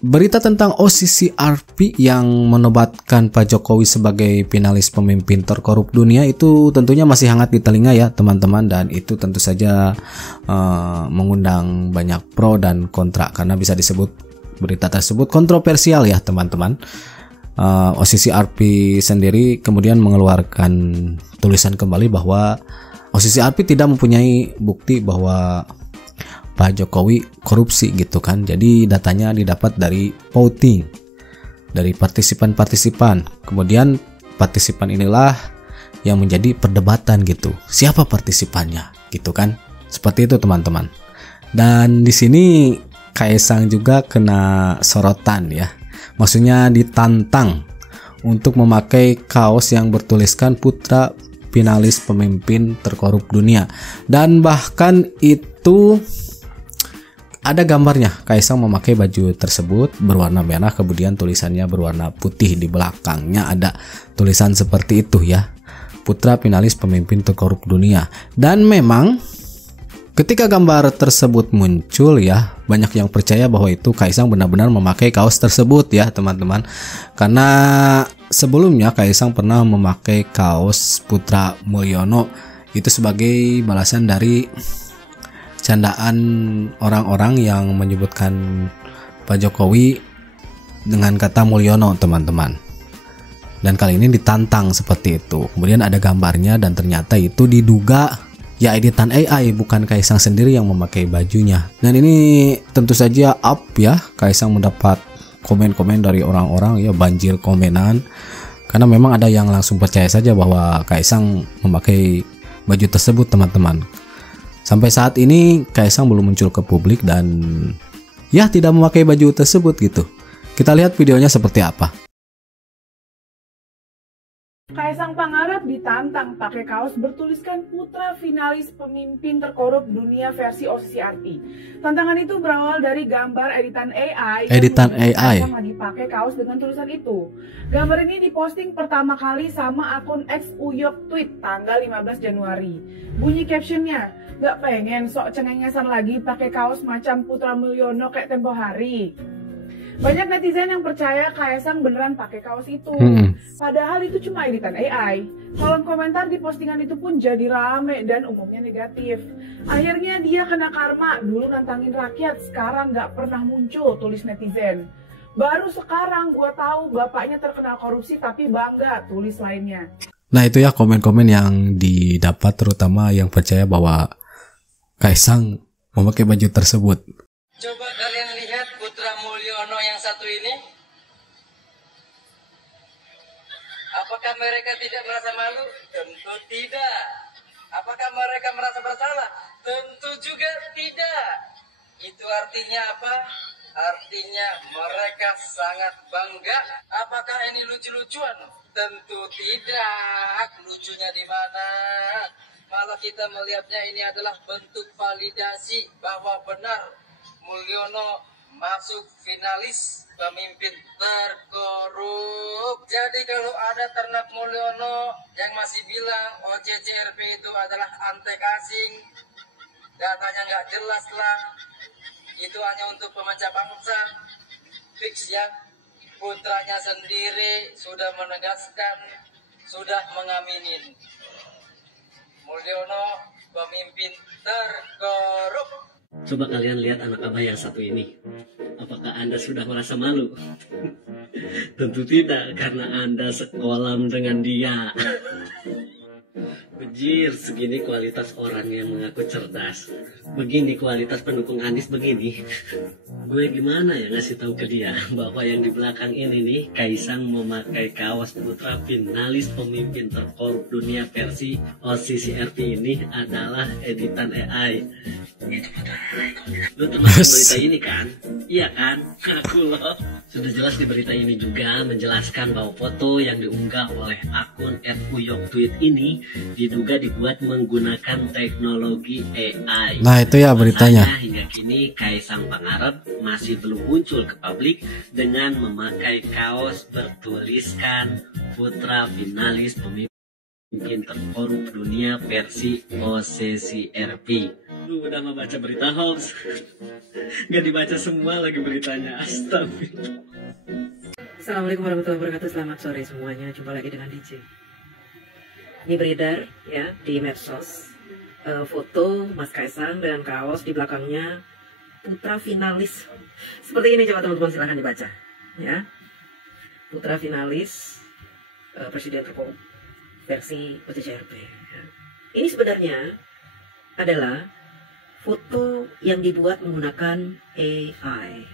Berita tentang OCCRP yang menobatkan Pak Jokowi sebagai finalis pemimpin terkorup dunia itu tentunya masih hangat di telinga ya teman-teman, dan itu tentu saja mengundang banyak pro dan kontra karena bisa disebut berita tersebut kontroversial ya teman-teman. OCCRP sendiri kemudian mengeluarkan tulisan kembali bahwa OCCRP tidak mempunyai bukti bahwa Pak Jokowi korupsi gitu kan. Jadi datanya didapat dari voting, dari partisipan-partisipan. Kemudian partisipan inilah yang menjadi perdebatan gitu. Siapa partisipannya gitu kan? Seperti itu teman-teman. Dan di sini Kaisang juga kena sorotan ya. Maksudnya ditantang untuk memakai kaos yang bertuliskan putra finalis pemimpin terkorup dunia. Dan bahkan itu ada gambarnya, Kaisang memakai baju tersebut berwarna merah, kemudian tulisannya berwarna putih, di belakangnya ada tulisan seperti itu ya, putra finalis pemimpin terkorup dunia. Dan memang ketika gambar tersebut muncul ya, banyak yang percaya bahwa itu Kaisang benar-benar memakai kaos tersebut ya teman-teman. Karena sebelumnya Kaisang pernah memakai kaos Putra Mulyono, itu sebagai balasan dari candaan orang-orang yang menyebutkan Pak Jokowi dengan kata Mulyono teman-teman. Dan kali ini ditantang seperti itu. Kemudian ada gambarnya dan ternyata itu diduga ya editan AI, bukan Kaisang sendiri yang memakai bajunya. Dan ini tentu saja up ya, Kaisang mendapat komen-komen dari orang-orang ya, banjir komenan. Karena memang ada yang langsung percaya saja bahwa Kaisang memakai baju tersebut teman-teman. Sampai saat ini Kaisang belum muncul ke publik dan ya tidak memakai baju tersebut gitu. Kita lihat videonya seperti apa. Kaisang Pangarep ditantang pakai kaos bertuliskan putra finalis pemimpin terkorup dunia versi OCCRP. Tantangan itu berawal dari gambar editan AI. Kaisang lagi pakai kaos dengan tulisan itu. Gambar ini diposting pertama kali sama akun @uyok_tweet tanggal 15 Januari. Bunyi captionnya, "Gak pengen sok cengengesan lagi pakai kaos macam Putra Mulyono kayak tempo hari." Banyak netizen yang percaya Kaisang beneran pakai kaos itu. Padahal itu cuma editan AI. Kolom komentar di postingan itu pun jadi rame dan umumnya negatif. Akhirnya dia kena karma. Dulu nantangin rakyat, sekarang gak pernah muncul, tulis netizen. Baru sekarang gua tahu bapaknya terkenal korupsi tapi bangga, tulis lainnya. Nah itu ya komen-komen yang didapat, terutama yang percaya bahwa Kaisang memakai baju tersebut. Coba kalian lihat Putra Mulyono yang satu ini. Apakah mereka tidak merasa malu? Tentu tidak. Apakah mereka merasa bersalah? Tentu juga tidak. Itu artinya apa? Artinya mereka sangat bangga. Apakah ini lucu-lucuan? Tentu tidak. Lucunya di mana? Malah kita melihatnya ini adalah bentuk validasi bahwa benar Mulyono masuk finalis pemimpin terkorup. Jadi kalau ada ternak Mulyono yang masih bilang OCCRP itu adalah antek asing, datanya nggak jelas lah, itu hanya untuk pemecah bangsa, fix ya. Putranya sendiri sudah menegaskan, sudah mengaminin Mulyono pemimpin terkorup. Coba kalian lihat anak abah yang satu ini. Apakah Anda sudah merasa malu? Tentu tidak, karena Anda sekolam dengan dia. Bejir, segini kualitas orang yang mengaku cerdas. Begini kualitas pendukung Anies begini. Gue gimana ya ngasih tahu ke dia bahwa yang di belakang ini nih, Kaisang memakai kaos putra finalis pemimpin terkorup dunia versi OCCRP ini adalah editan AI. Itu betul. Lu termasuk berita ini kan? Iya kan? Aku loh. Sudah jelas di berita ini juga menjelaskan bahwa foto yang diunggah oleh akun @uyok_tweet ini diduga dibuat menggunakan teknologi AI. Nah itu ya beritanya. Makanya hingga kini Kaisang Pangarep masih belum muncul ke publik dengan memakai kaos bertuliskan putra finalis pemimpin Pinter korup dunia versi OCCRP. Lu udah mau baca berita hoax? Gak dibaca semua lagi beritanya, astagfirullah. Assalamualaikum warahmatullahi wabarakatuh. Selamat sore semuanya. Jumpa lagi dengan DJ. Ini beredar ya di medsos foto Mas Kaisang dengan kaos di belakangnya putra finalis. Seperti ini, coba teman-teman silahkan dibaca ya. Putra finalis presiden terkorup versi OCCRP ya. Ini sebenarnya adalah foto yang dibuat menggunakan AI.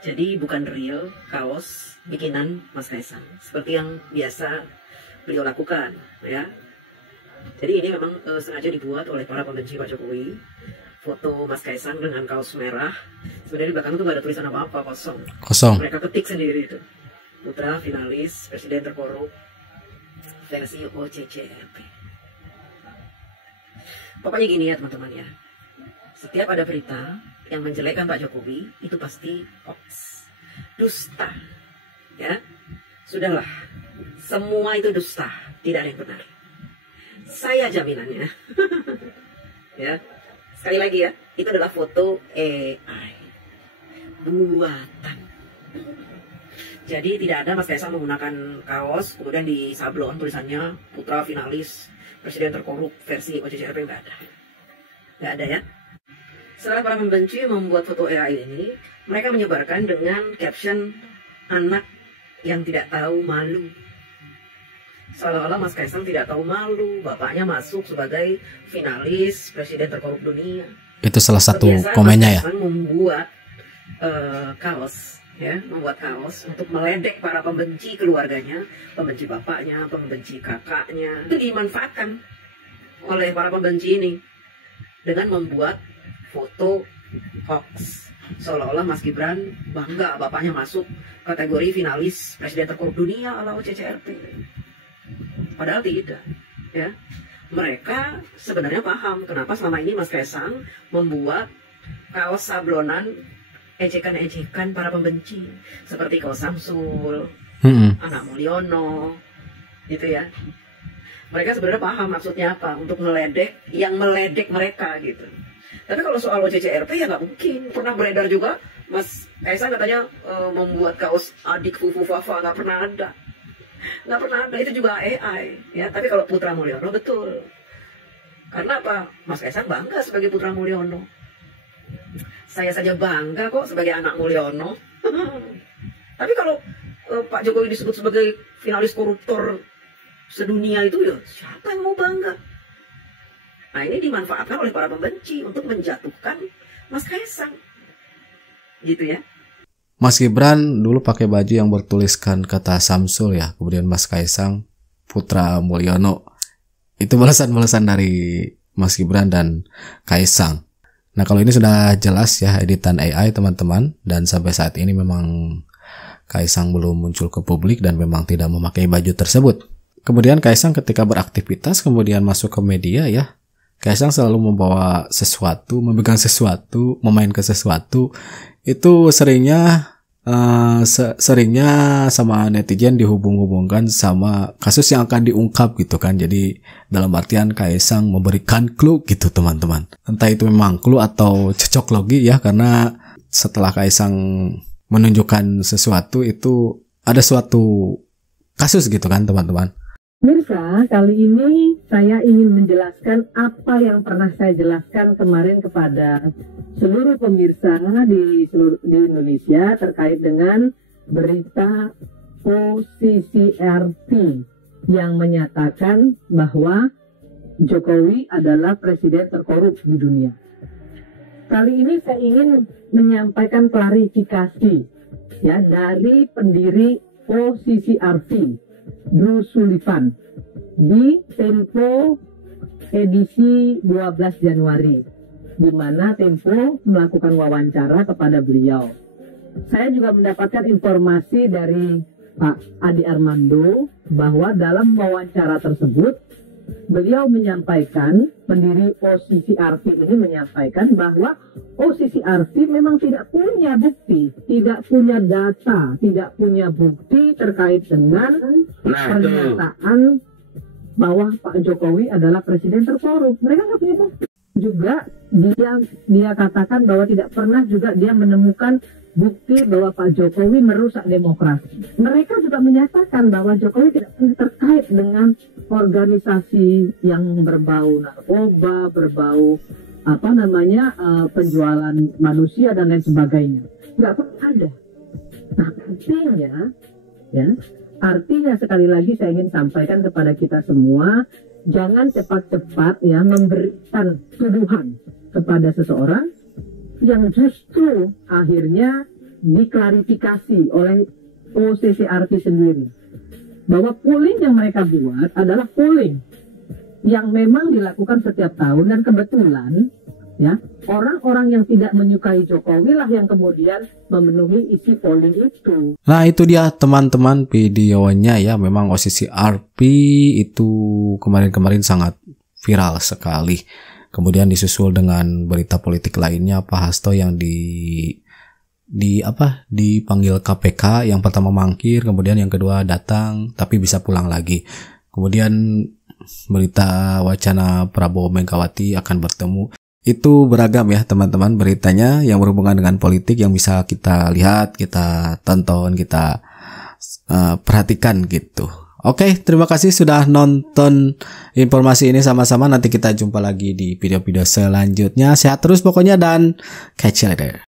Jadi bukan real kaos bikinan Mas Kaisang seperti yang biasa beliau lakukan ya. Jadi ini memang sengaja dibuat oleh para pembenci Pak Jokowi. Foto Mas Kaisang dengan kaos merah. Sebenarnya di belakang itu nggak ada tulisan apa-apa, kosong. Mereka ketik sendiri itu. Putra finalis presiden terkorup versi OCCRP. Pokoknya gini ya teman-teman ya. Setiap ada berita yang menjelekkan Pak Jokowi itu pasti hoax, dusta, ya. Sudahlah, semua itu dusta, tidak ada yang benar. Saya jaminannya. Ya, sekali lagi ya, itu adalah foto AI buatan. Jadi tidak ada Mas Kaisang menggunakan kaos kemudian di sablon tulisannya putra finalis presiden terkorup versi OCCRP, nggak ada ya. Setelah para pembenci membuat foto AI ini, mereka menyebarkan dengan caption anak yang tidak tahu malu. Seolah-olah Mas Kaisang tidak tahu malu, bapaknya masuk sebagai finalis presiden terkorup dunia. Itu salah satu komennya ya. Membuat kaos, ya, membuat kaos untuk meledek para pembenci keluarganya, pembenci bapaknya, pembenci kakaknya. Itu dimanfaatkan oleh para pembenci ini dengan membuat foto hoax. Seolah-olah Mas Gibran bangga bapaknya masuk kategori finalis presiden terkorup dunia ala OCCRP. Padahal tidak, ya. Mereka sebenarnya paham kenapa selama ini Mas Kaisang membuat kaos sablonan ejekan-ejekan para pembenci seperti kaos Samsul, Anak Mulyono, gitu ya. Mereka sebenarnya paham maksudnya apa, untuk meledek yang meledek mereka gitu. Tapi kalau soal OCCRP ya nggak mungkin. Pernah beredar juga Mas Kaisang katanya membuat kaos adik Fufu Fafa, nggak pernah ada. Nggak pernah ada, itu juga AI ya. Tapi kalau Putra Mulyono betul. Karena apa? Mas Kaisang bangga sebagai Putra Mulyono. Saya saja bangga kok sebagai anak Mulyono. Tapi kalau Pak Jokowi disebut sebagai finalis koruptor sedunia itu ya siapa yang mau bangga? Nah ini dimanfaatkan oleh para pembenci untuk menjatuhkan Mas Kaisang. Gitu ya. Mas Gibran dulu pakai baju yang bertuliskan kata Samsul ya. Kemudian Mas Kaisang Putra Mulyono. Itu balasan-balasan dari Mas Gibran dan Kaisang. Nah kalau ini sudah jelas ya editan AI teman-teman. Dan sampai saat ini memang Kaisang belum muncul ke publik dan memang tidak memakai baju tersebut. Kemudian Kaisang ketika beraktivitas kemudian masuk ke media ya. Kaisang selalu membawa sesuatu, memegang sesuatu, memainkan sesuatu. Itu seringnya sama netizen dihubung-hubungkan sama kasus yang akan diungkap gitu kan. Jadi dalam artian Kaisang memberikan clue gitu teman-teman. Entah itu memang clue atau cocok logi ya, karena setelah Kaisang menunjukkan sesuatu itu ada suatu kasus gitu kan teman-teman. Mirsa, kali ini saya ingin menjelaskan apa yang pernah saya jelaskan kemarin kepada seluruh pemirsa di Indonesia terkait dengan berita OCCRP yang menyatakan bahwa Jokowi adalah presiden terkorup di dunia. Kali ini saya ingin menyampaikan klarifikasi ya dari pendiri OCCRP, Bruce Sullivan, di Tempo edisi 12 Januari, di mana Tempo melakukan wawancara kepada beliau. Saya juga mendapatkan informasi dari Pak Adi Armando bahwa dalam wawancara tersebut beliau menyampaikan, pendiri OCCRP ini menyampaikan bahwa OCCRP memang tidak punya bukti, tidak punya data, tidak punya bukti terkait dengan pernyataan bahwa Pak Jokowi adalah presiden terkorup. Mereka nggak punya bukti. Juga dia katakan bahwa tidak pernah juga dia menemukan bukti bahwa Pak Jokowi merusak demokrasi. Mereka juga menyatakan bahwa Jokowi tidak pernah terkait dengan organisasi yang berbau narkoba, berbau penjualan manusia dan lain sebagainya. Nggak pernah ada. Nah, artinya sekali lagi saya ingin sampaikan kepada kita semua, jangan cepat-cepat ya memberikan tuduhan kepada seseorang yang justru akhirnya diklarifikasi oleh OCCRP sendiri bahwa polling yang mereka buat adalah polling yang memang dilakukan setiap tahun, dan kebetulan ya orang-orang yang tidak menyukai Jokowi lah yang kemudian memenuhi isi polling itu. Nah, itu dia teman-teman videonya ya. Memang OCCRP itu kemarin-kemarin sangat viral sekali. Kemudian disusul dengan berita politik lainnya, Pak Hasto yang dipanggil KPK, yang pertama mangkir, kemudian yang kedua datang tapi bisa pulang lagi. Kemudian berita wacana Prabowo Megawati akan bertemu. Itu beragam ya teman-teman beritanya yang berhubungan dengan politik yang bisa kita lihat, kita tonton, kita perhatikan gitu. Oke, terima kasih sudah nonton informasi ini sama-sama. Nanti kita jumpa lagi di video-video selanjutnya. Sehat terus pokoknya dan catch you later.